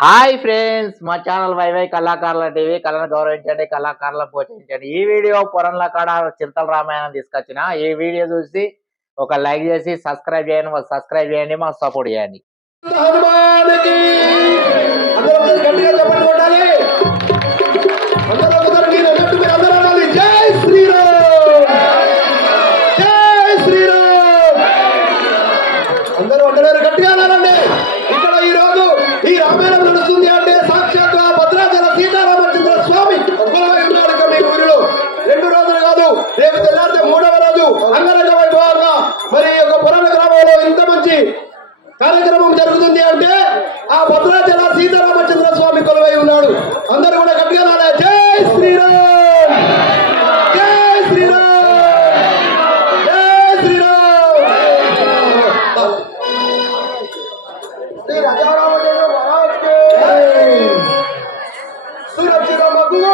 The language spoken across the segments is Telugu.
హాయ్ ఫ్రెండ్స్, మా ఛానల్ వైవై కళాకారుల టీవీ. కళను గౌరవించండి, కళాకారులను పోషించండి. ఈ వీడియో పురంల కాడ చింతల రామాయణం తీసుకొచ్చిన. ఈ వీడియో చూసి ఒక లైక్ చేసి సబ్స్క్రైబ్ చేయండి, మాకు సపోర్ట్ చేయండి. రేపు తెల్లారితే 3వ రోజు అంగరంగ వైభవంగా మరి ఒక పురాణ గ్రామంలో ఇంత మంచి కార్యక్రమం జరుగుతుంది అంటే ఆ భద్రాచల సీతారామచంద్ర స్వామి కొలువై ఉన్నాడు. అందరూ కూడా గట్టిగా నాలే జై శ్రీరామ్, జై శ్రీరామ్, జై శ్రీరామ్. శ్రీ రాజారామచంద్ర మహారాజుకి సురక్షిత మగువ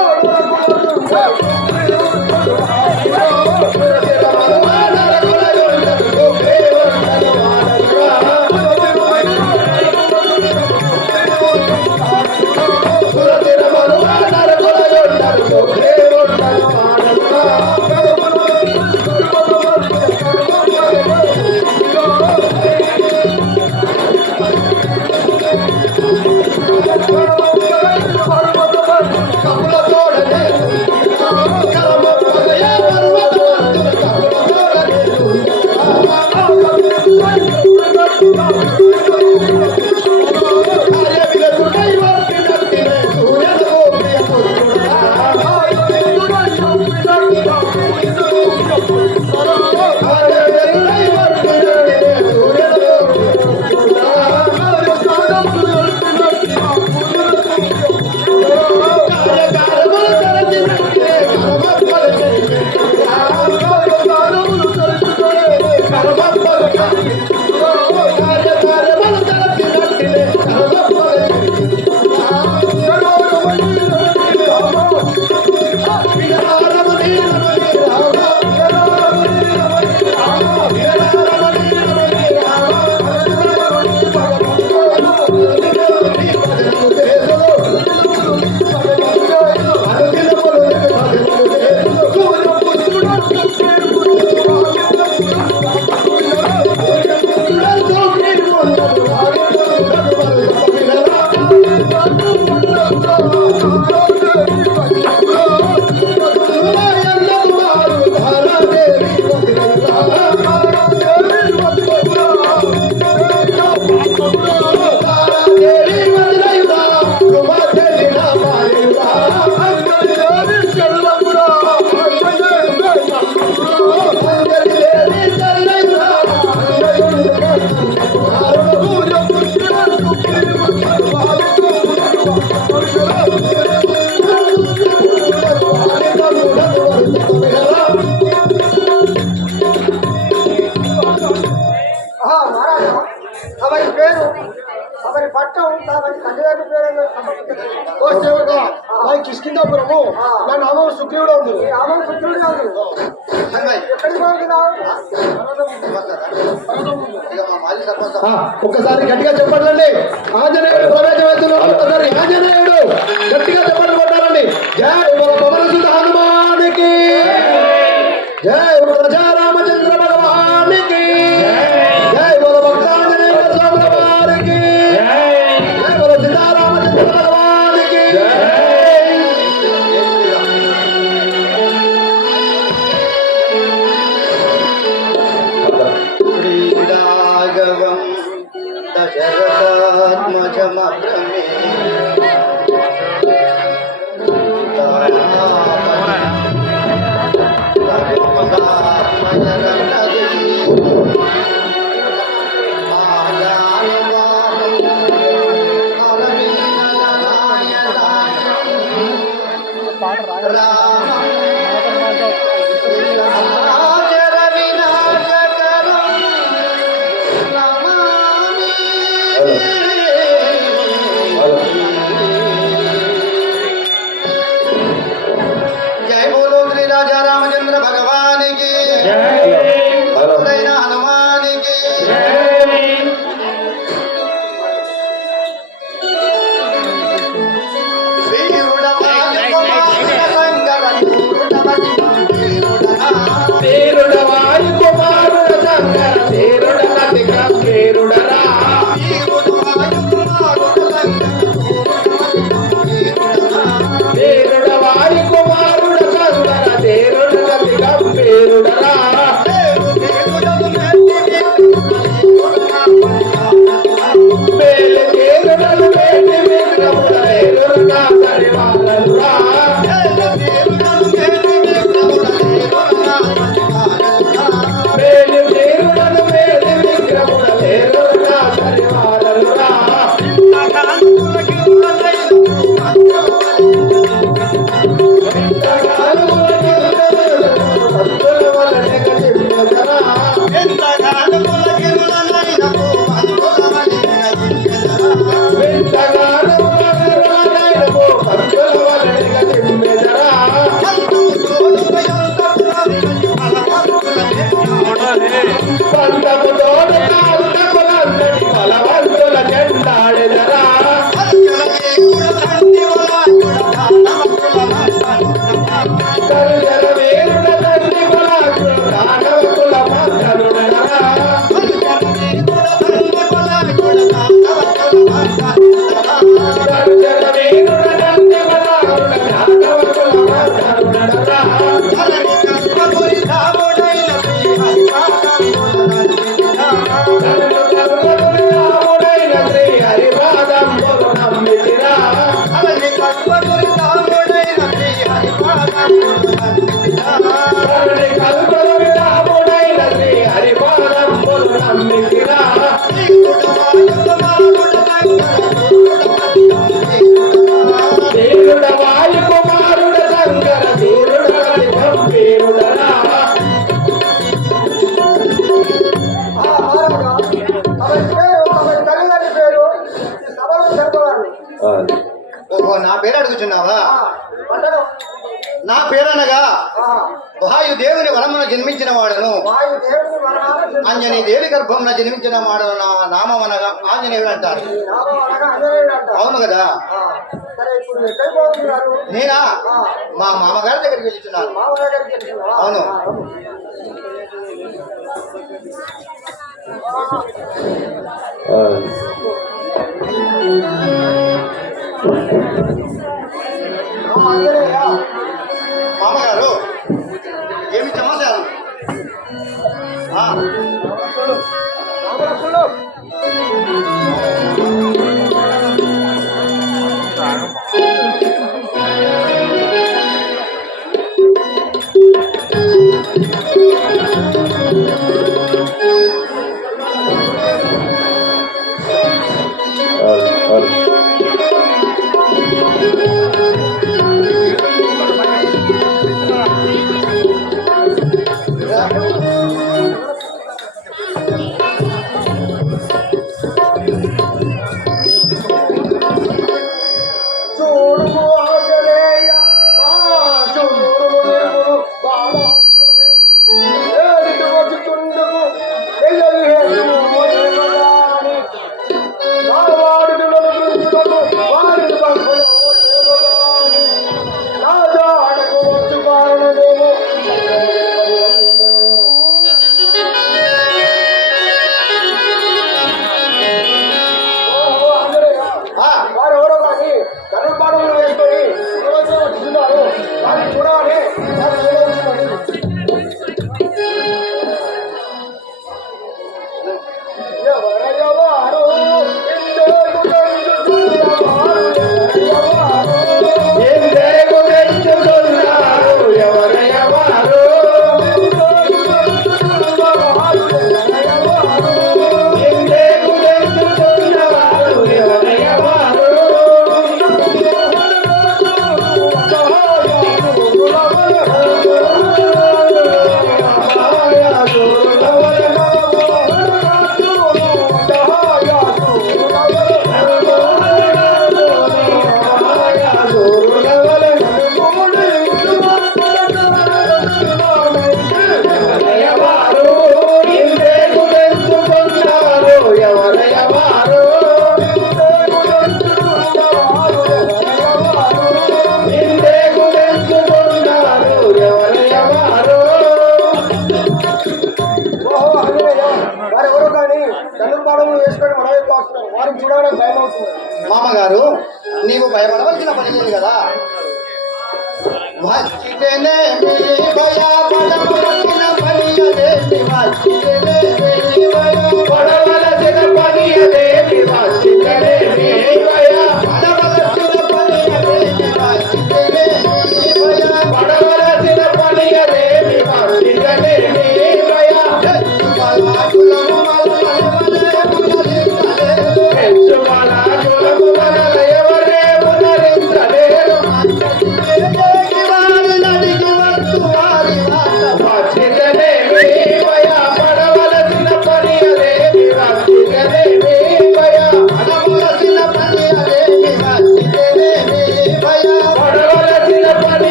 కిష్కిందాపురము నా నామం సుగ్రీవుడు ఉంది. ఒక్కసారి గట్టిగా చెప్పండి. ఆంజనేయుడు ప్రవేశమవుతున్నాడు. ఒకసారి ఆంజనేయుడు గట్టిగా చెప్పండి కొట్టాలండి. జై పవన సుత హనుమానికి, జై ప్రజా రామచంద్ర భగవానికి, జై భక్తాంజనేయ స్వామి వారికి, జై సీతారామచంద్ర భగవానికి. శ్రీరాఘవం దశరథాత్మజమభ్రమే రామ అడుగుచున్నావా? నా పేరనగా వాయుదేవుని వరమున జన్మించిన వాడను, ఆంజనేయ దేవి గర్భమున జన్మించిన వాడను. నా నామం అనగా ఆంజనేయుడు అంటారు. అవును కదా? నేనా మా మామగారి దగ్గరికి వెళ్తున్నాను. అవును. మామగారు ఏమి సమాచారం? మామగారు నీవు భయపడవలసిన పని లేదు కదా. వచ్చితేనే భయపడవలసిన పని అదేమి, వచ్చితేనే భయపడవలసిన పని అదేమి, వచ్చితేనే భయపడవలసిన పని అదేమి, వచ్చితేనే భయపడవలసిన పని అదేమి, వచ్చితేనే పడవలసిన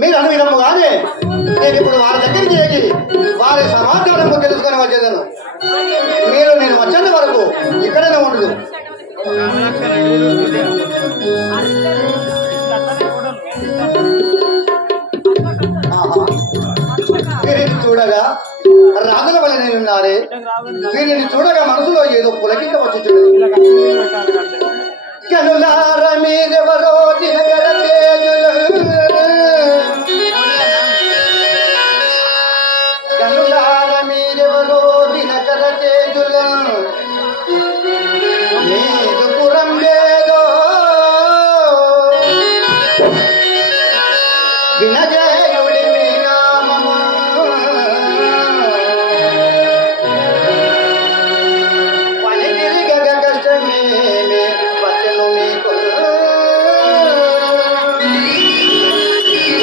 మీరు అన్న విధముగానే నేను ఇప్పుడు వారి దగ్గరికి ఎగి వారి సమాచారం తెలుసుకొని వచ్చేదాను. మీరు నేను వచ్చేంత వరకు ఇక్కడనే ఉండదు. వీరిని చూడగా రాజుల వల్ల నేనున్నారే, వీరిని చూడగా మనసులో ఏదో పులకింత వచ్చుచున్నది. కనులార మీరెవరో దినగర తేజులు, కనులార మీరెవరో దినకర తేజులు, నీకు పురం లేదో వినజయుడి మీ నామము, పని తిరిగగ కష్టమేమి వచ్చెను మీకు.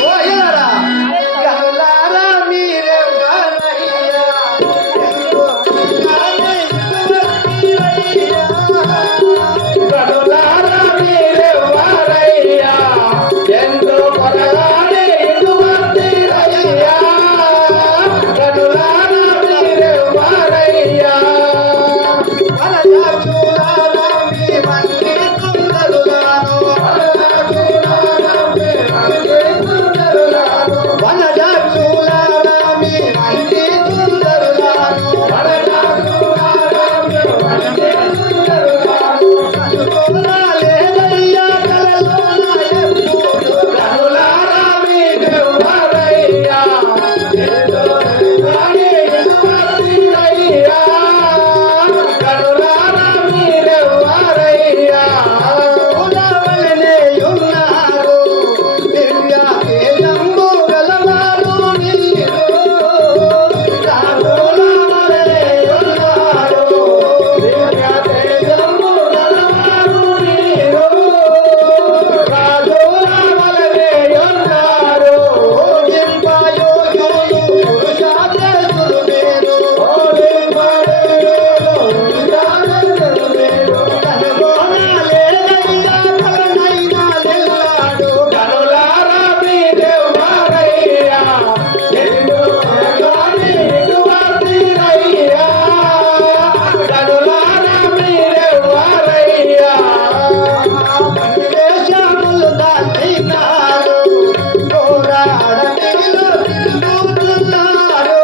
ఓయలారా, కనులారా మీరెవ్వరయ్యా, కనులారా మీరెవ్వరయ్యా, ఎంతో కొనగానే ఇటువట్టిరయ్యా. కనులారా మీరెవ్వరయ్యా, వనజాక్షులారా మీ మంచి సుందరులాను, వనజాక్షులారా మీ మంచి సుందరులాను, లేదయ్యా కలలోన ఎప్పుడు కనులారా మీరెవ్వరయ్యా, ఎంతో కొనగానే ఇటువట్టిరయ్యా. కనులారా మీరెవ్వరయ్యా, ఉలవలనే ఉన్నారు దివ్య తేజంబు గలవారు మీరు, రాజులవలనే ఉన్నారు దివ్య తేజంబు గలవారు మీరు, రాజుల వలనే ఉన్నారు. ఓడింపయోగ్యులు పురుషార్థులు మీరు, కనుగొనలేదయ్యా కలనైనా నిల్లాడు కనులారా మీరెవ్వరయ్యా, ఎంతో కొనగానే ఇటువట్టిరయ్యా. కనులారా మీరెవ్వరయ్యా, వేషములు దాటినారు పోరాడమిలో తిరుగుతున్నారు,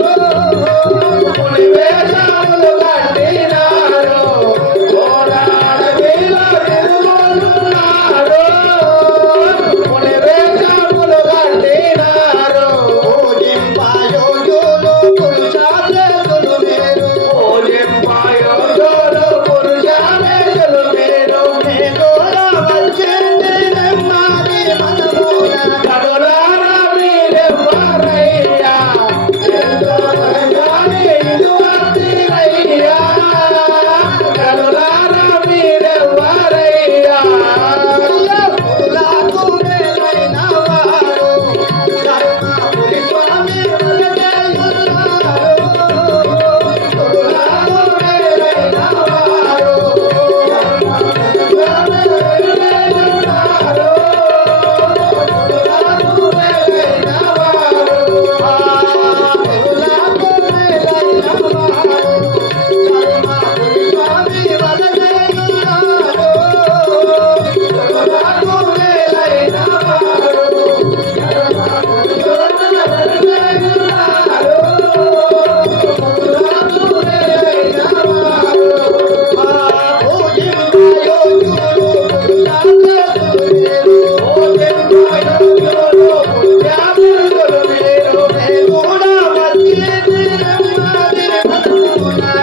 పులివేషములు కట్టినారు, పోరాడమిలో తిరుగుతున్నారు. పులివేషములు కట్టినారు, పూజింపయోగ్యులు పురుషార్థులు మీరు, పూజింపయోగ్యులు పురుషావేశులు మీరు. మీతోడా వచ్చేది నెమ్మది మనమున, కనులారా మీరెవ్వరయ్యా, ఎంతో కొనగానే ఇటువట్టిరయ్యా. కనులారా మీరెవ్వరయ్యా, పురులకు మేలైన వారు ధర్మపురి స్వామి వలనేయున్నారు, పురులకు మేలైన వారు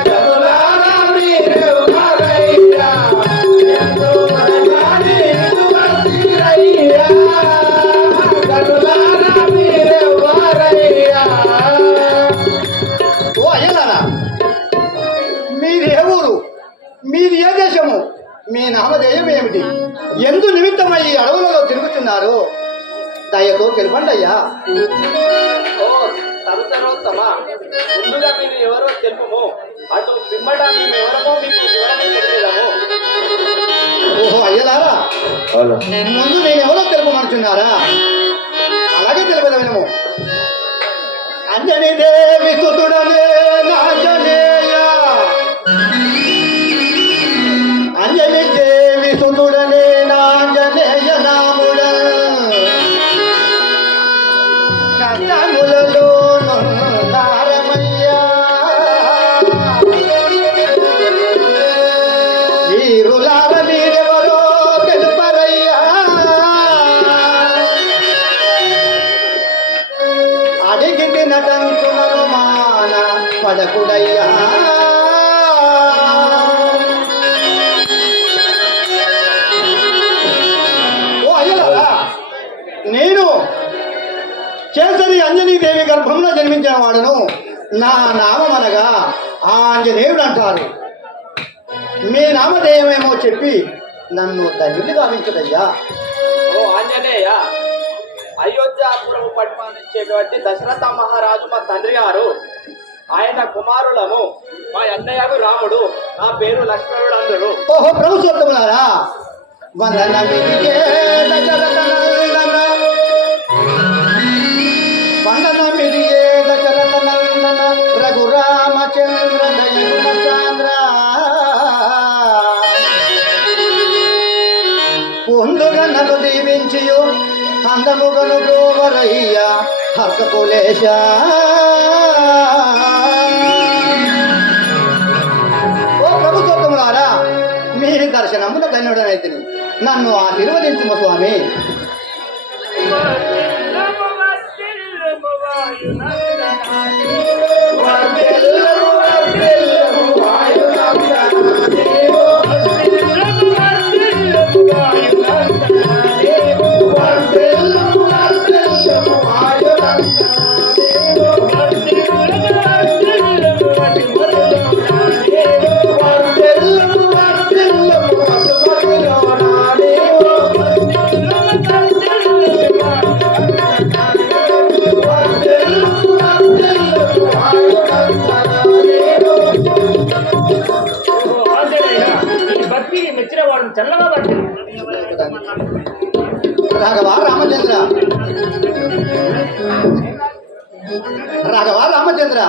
కనులారా మీరెవ్వరయ్యా, ఎంతో కొనగానే ఇటువట్టిరయ్యా. కనులారా మీరెవ్వరయ్యా, ఓ అయ్యలారా, మీరే ఊరు, మీది ఏ దేశము, మీ నామధేయం ఏమిటి, ఎందు నిమిత్తమై ఈ అడవులలో తిరుగుతున్నారు, దయతో తెలుపండి అయ్యా. ఓ తరుతరోత్తమ, ముందుగా మీరు ఎవరో తెలుపుము, అటు పిమ్మట మేమెవరమో మీకు వివరణ తెలియదాము. ఓహో అయ్యలారా, ముందు నేను ఎవరో తెలుపమంటున్నారా? అలాగే తెలుపదమైన అంజని దేవి సుతుడనే నాజనేయ అంజని దేవి సుతుడనే నాజనేయ నాముడ కష్టములలో నారమయ్యా వీరులార మీరెవరో తెలుపరయ్యా అడిగిటి నటంచునను మాన పడకుడయ్యా ఓ అయ్యలారా నేను కేసరి అంజనీదేవి గర్భంలో జన్మించిన వాడును నా నామమనగా ఆంజనేయుడు అంటారు మీ నామధేయమేమో చెప్పి నన్ను ధన్యులు గావించుదయ్యా ఓ ఆంజనేయ, అయోధ్యాపురం పరిపాలించేటువంటి దశరథ మహారాజు మా తండ్రి గారు, ఆయన కుమారులము మా అన్నయ్యకు రాముడు, నా పేరు లక్ష్మణుడు అందరు. ఓహో ప్రభు సోత్తములారా వందనమిదిగే దశరథనందన వందనమిదిగే దశరథనందన రఘురామచంద్ర దయగుణ చాంద్ర పొందుగా నన్ను దీవించియు అందముగను గోవరయ్య హర్కకులేశ ఓ ప్రభు సోత్తములారా మీ దర్శనమున ధన్యుడనైతిని నన్ను ఆశీర్వదించుము స్వామి మెచ్చిన వాడు చల్లగా పట్టి రాఘవ రామచంద్ర రాఘవ రామచంద్ర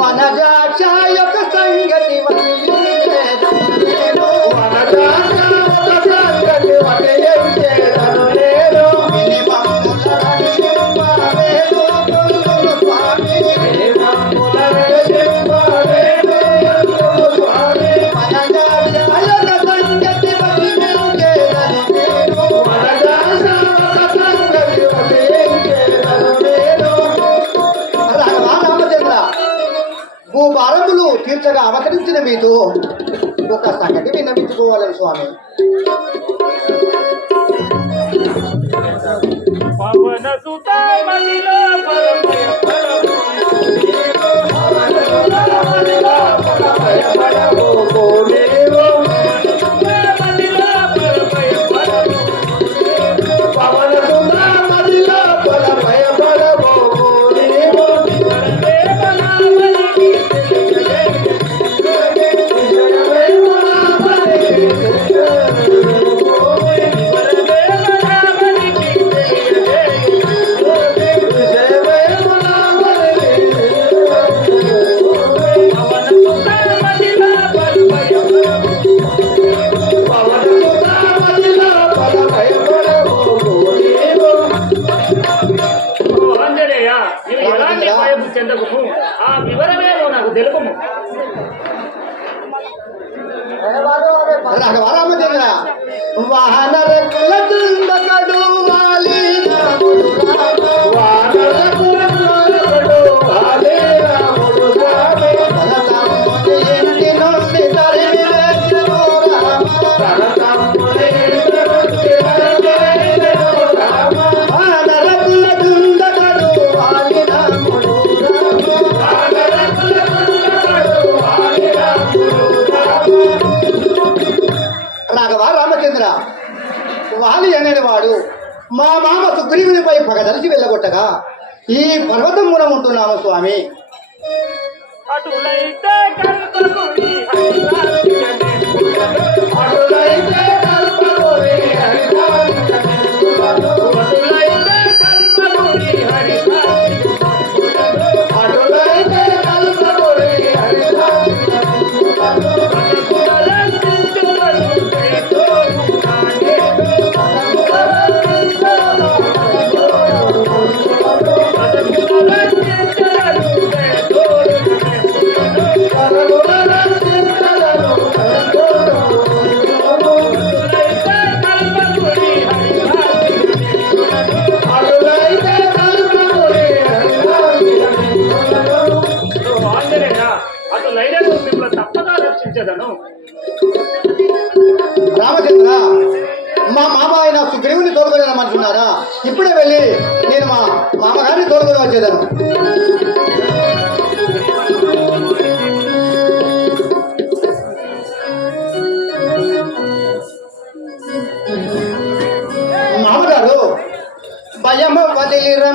వనజాక్ష యొక్క సంగతి భూభారములు తీర్చగా అవతరించిన మీతో ఒక సంగతి విన్నవించుకోవాలని స్వామి పవన సుత మదిలో చెందకు ఆ వివరమేమో నాకు తెలుపుము. రాఘవ రామచంద్ర వాహనరకుల తుండకడు వాలి రాముడు వాహనరకుల తుండకడు వాలి రాముడు తనతమ్ముని ఇంటి నుండి తరిమి వేసెను రామ తనతమ్ముని ఇంటి నుండి తరిమి వేసెను రామ వాహనరకుల తుండకడు వాలి రాముడు వాహనరకుల తుండకడు వాలి రాముడు రాఘవ రామచంద్ర వాలి అనేవాడు మా మామ సుగ్రీవునిపై పగదలిచి వెళ్ళగొట్టగా ఈ పర్వతం మూలం ఉంటున్నాము స్వామి. అటులైతే కల్పగుడి అటులైతే కల్పగుడి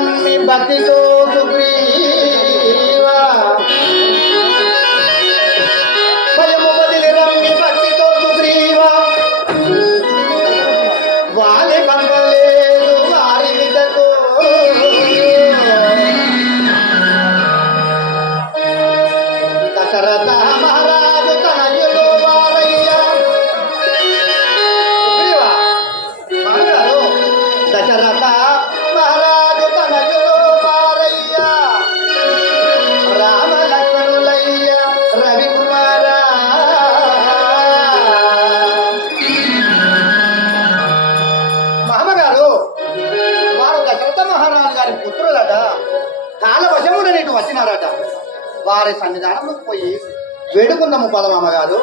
రమ్మి భక్తితో సుగ్రీవా భయము వదిలి రమ్మి భక్తితో సుగ్రీవా వాలి పంపలేదు వారి విధకు దశరథ మహారాజు తనయులు వారయ్య సుగ్రీవా మామగారు దశరథ మహారాజు తనయులు వారయ్య రామ లక్ష్మణులయ్య రవికుమార మామగారు వారు దశరథ మహారాజు గారి పుత్రులట కాలవశమున నీటు వచ్చినారట వారి సన్నిధానంలోకి పోయి వేడుకుందాము పద మామగారు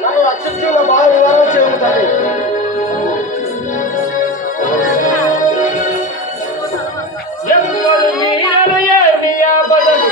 నన్ను రక్షించి నా బాధ నివారణ చేయుతాను ఎవ్వరు మీరలు ఏమి ఆపదలు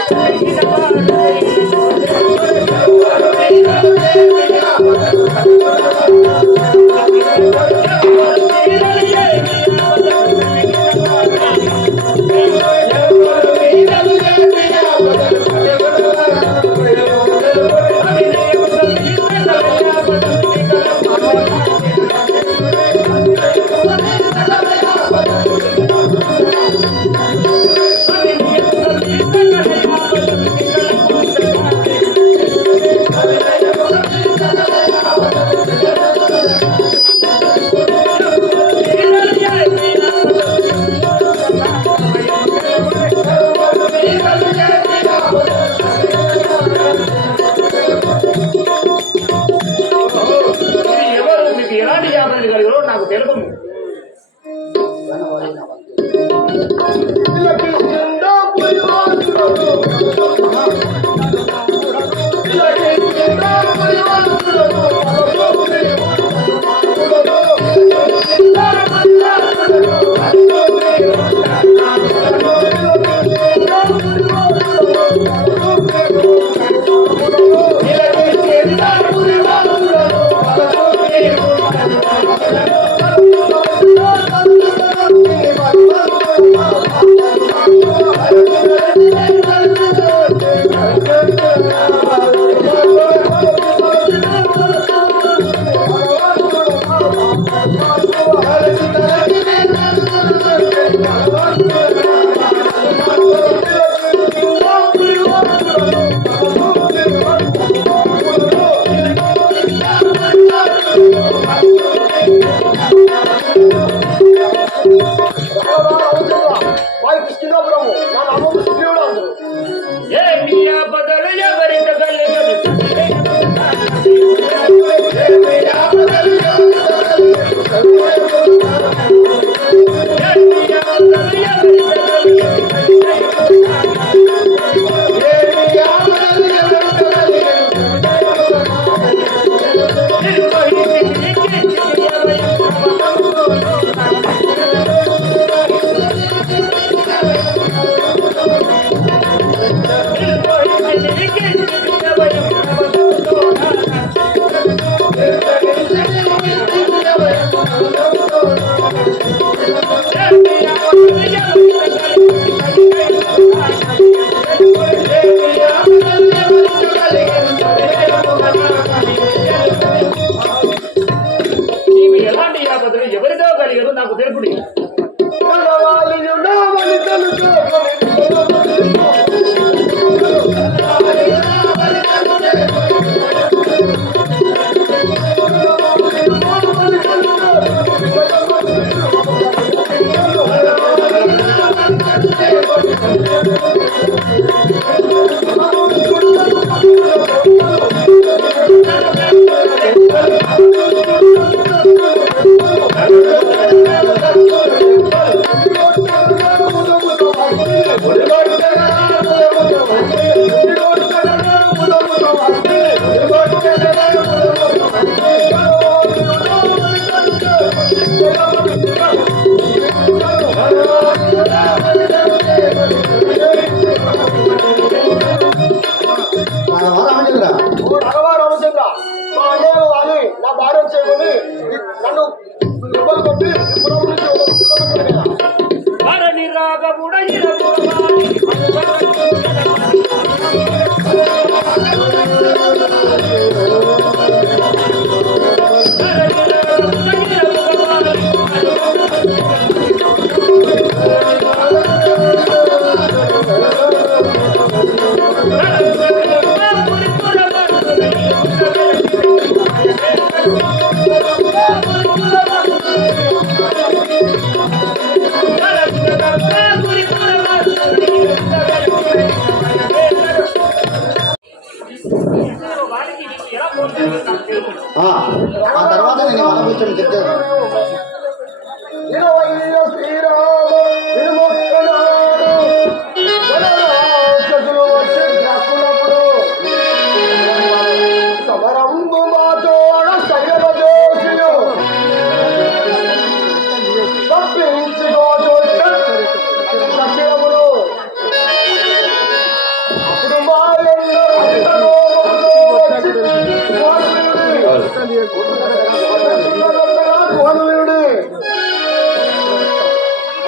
నాకు తెలుపు. Thank you. నీవు ఎలాంటి ఆపదలు ఎవరిదో కలిగదు నాకు తెలుపుడి. రామచంద్ర, రామచంద్ర, మా అన్నయ్య వాళ్ళు నా భార్య చేయమని నన్ను దెబ్బలు కొట్టి పురం నుంచి భరణి రాగముడైన ఆ తర్వాత నేను మనభూషం చెప్తాను. శ్రీరామ విముక్తనాడు జనరాక్షసులు వచ్చి గ్రక్కులప్పుడు సమరంబు మాతోడ సైరవ దోషియు తప్పించుకోచు సత్యములు అప్పుడు మా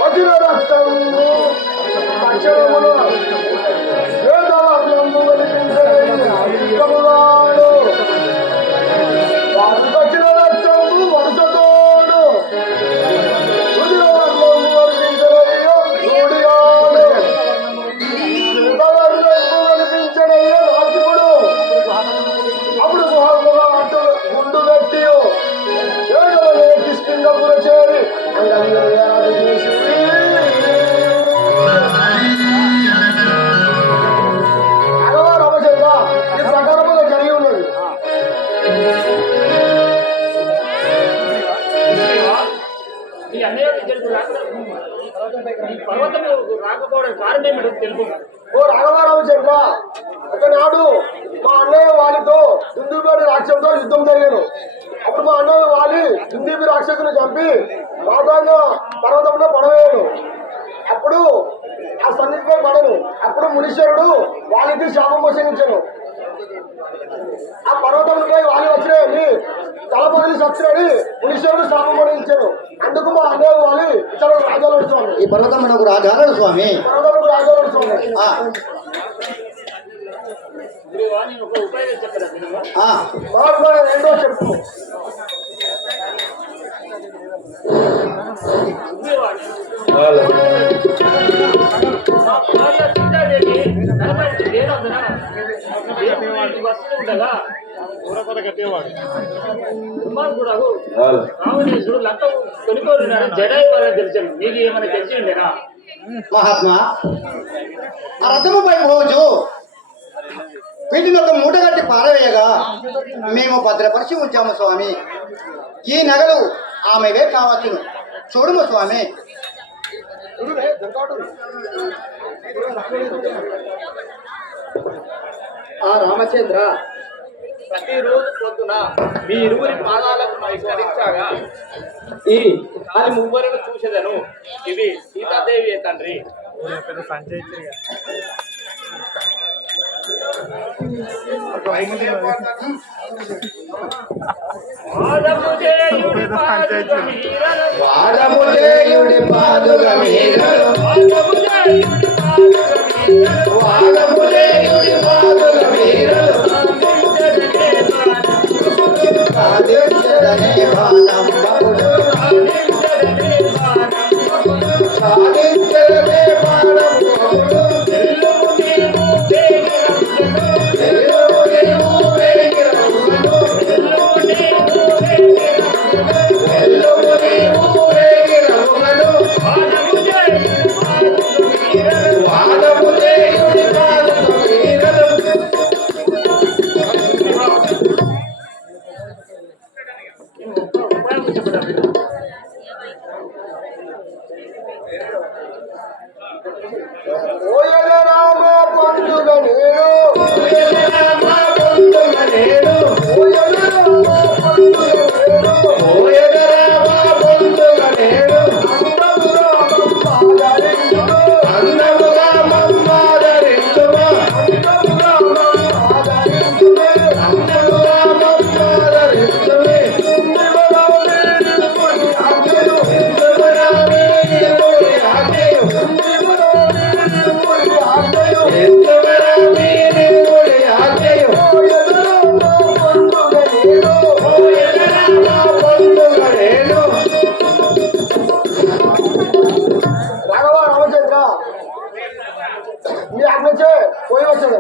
వజ్ర రక్తము అక్షరములు వేదార్థము కనిపించములాడు వజ్ర రక్తము వరుసతోడు వజ్ర రక్తము వర్ణించడయ్యో రూఢియాడు రక్తము కనిపించడయ్యో రాజుకుడు అప్పుడు సుహముగా అడ్డు గుండు పెట్టి ఏడవలే కిష్కిందపుర చేరి రామచంద్ర ఈ ప్రకారముగా జరిగి ఉన్నది. ఈ అన్నయ్య పర్వతము రాకపోవడం కారణం ఏమిటో తెలుపు. ఓ రామచంద్ర, ఒకనాడు మా అన్నయ్య వారితో దుందుబేడి రాక్షసుతో యుద్ధం జరిగాను. అప్పుడు మా అన్నయ్య వాలి దుందీపి రాక్షసుని చంపి రాజాంగ పర్వతంలో పడవేయను. అప్పుడు ఆ సన్నిధిపై పడను. అప్పుడు మునీశ్వరుడు వాళ్ళకి శాపం పోషించాను. ఆ పర్వతంపై వాలి వచ్చినాయని తల పగిలి సచ్చినని మునీశ్వరుడు శాపం పోషించాను. అందుకు మా అన్నయ్య వాలి ఇతర రాజాలు స్వామి, ఈ పర్వతం మనకు రాజారాడు స్వామి. పర్వతముకు రాజాలు స్వామి. నేను ఒక ఉపాయం చెప్పరా వినవా? రెండో చెప్పు. ఉండగా రావణేశ్వరుడు లంక కొనుక్కోరు జడాయి వాళ్ళకి తెలిసాను. మీకు ఏమైనా తెలిసి ఉండేనా? మహాత్మా, ఆ రథముపై పోవచ్చు వీటిని ఒక మూట కట్టి పారవేయగా మేము భద్రపరిచి ఉంచాము స్వామి. ఈ నగలు ఆమెవే కావచ్చును. చూడుము స్వామి. ఆ రామచంద్ర, ప్రతిరోజు పొద్దున మీ ఇరువురి పాదాలకు నమస్కరించగా ఈ కాలి మువ్వలను చూసేదను. ఇవి సీతాదేవి తండ్రి. వాదము చేయుడి పాదుగ మీరలు వాదము చేయుడి పాదుగ మీరలు సాధించదనే బాణంబకుడు సాధించదనే బాణంబకుడు రాఘవ రామచంద్ర, మీ ఆజ్ఞ పోయి వచ్చాడు.